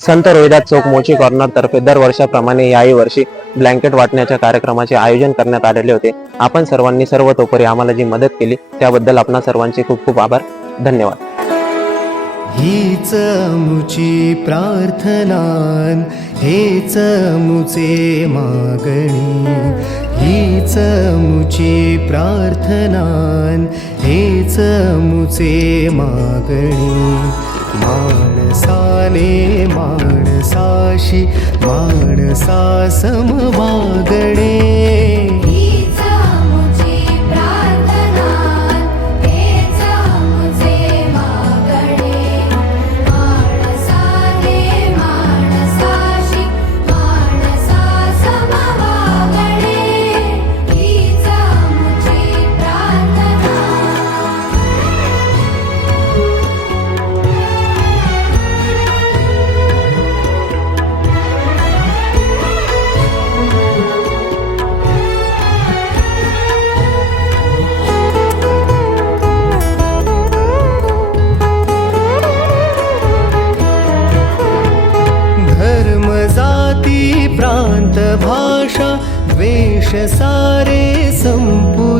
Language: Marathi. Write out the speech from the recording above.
संत रोहिदास चौक मोची कॉर्नर तर्फे दरवर्षाप्रमाणे याही वर्षी ब्लँकेट वाटण्याच्या कार्यक्रमाचे आयोजन करण्यात आलेले होते. आपण सर्वांनी सर्वतोपरी आम्हाला जी मदत केली त्याबद्दल आपणा सर्वांचे खूप खूप आभार. धन्यवाद. हीच मुची प्रार्थनान हेच मुचे मागणी, हीच मुची प्रार्थनान हेच मुचे मागणी. माणसाने माणसाशी माणसा सम वागणे, प्रांत भाषा द्वेष सारे संपू